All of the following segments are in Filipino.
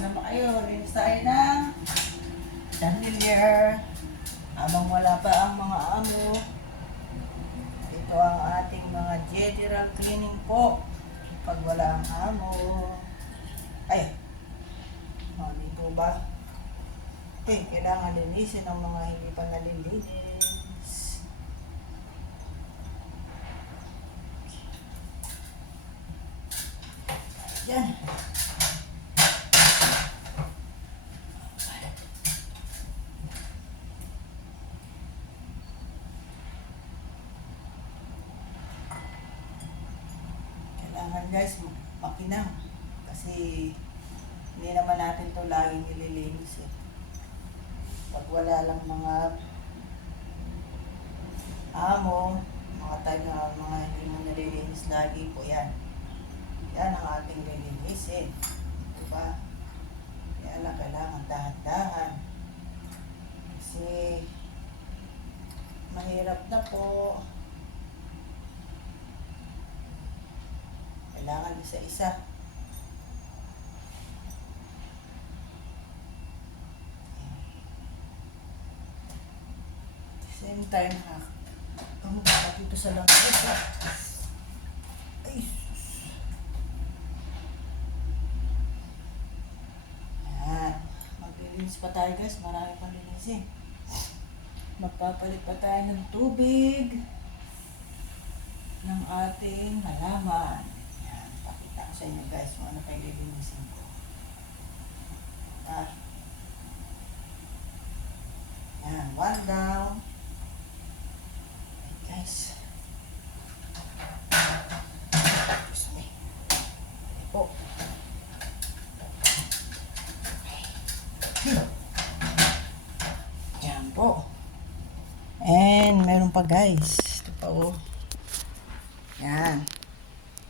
naman kayo. Linis tayo ng chandelier. Habang wala pa ang mga amo, ito ang ating mga general cleaning po. Pag wala ang amo, ay, dito ba? Kailangan linisin ang mga hindi pa nalilinis. Yan. Kailangan guys, makinang. Kasi hindi naman natin to laging nililinis eh. Pag wala lang mga amo, mga time na mga hindi mo nalilinis lagi po yan. Yan ang ating lilinisin. Diba? Kaya lang kailangan dahan-dahan. Kasi mahirap na po. Kailangan isa-isa. Same time ha. Bakit dito sa langis ha? Ay, sus. Yan. Maglilinis pa tayo guys. Marami pang linisin. Magpapalit pa tayo ng tubig ng ating halaman. Yan. Pakita ko sa inyo guys kung ano kayo lilinisin ko. Yan. One down. Guys. Excuse me. Po. Yan po. And meron pa guys. Ito pa oh. Yan.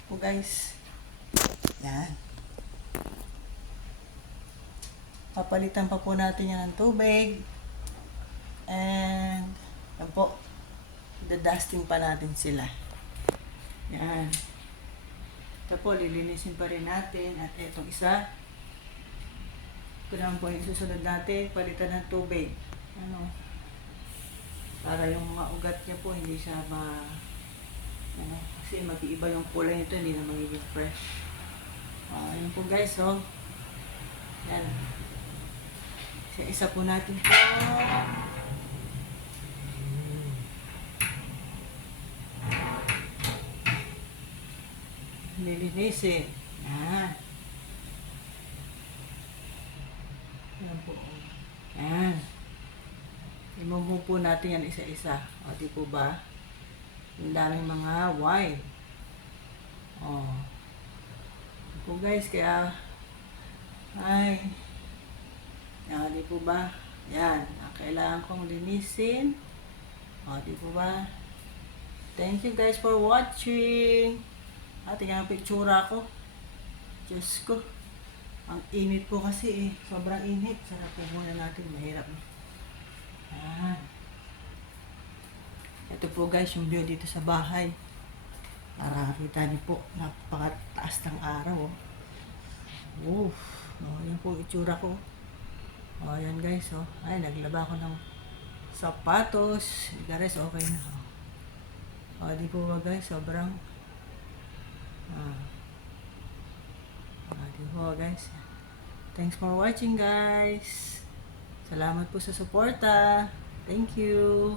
Po guys. Yan. Papalitan pa po natin yan ng tubig. And yan po. Dadusting pa natin sila. Yan. Ito po, lilinisin pa rin natin. At itong isa, ito naman po yung susunod natin, palitan ng tubig. Ano? Para yung mga ugat niya po, hindi siya kasi mag-iiba yung kulay nito, hindi na magiging fresh. Yun po guys, oh. Yan. Isa po natin po. Lilinisin. Yan. Yan po. Yan. Imumove po natin yan isa-isa. O, di po ba? Yung daming mga wine. O. Di po guys, kaya ay. Yan, di po ba? Yan. Ang kailangan kong linisin. O, di po ba? Thank you guys for watching. Tingnan ang pictura ko. Diyos ko. Ang init po kasi eh. Sobrang init. Sarap po muna natin. Mahirap na. Ayan. Ito po guys yung view dito sa bahay. Para kita niyo po. Napakataas ng araw. Oh. Yan po yung itsura ko. Yan guys. Ay, naglaba ko ng sapatos. Guys, okay na. Di po ba guys? Sobrang di po guys. Thanks for watching guys. Salamat po sa suporta. Thank you.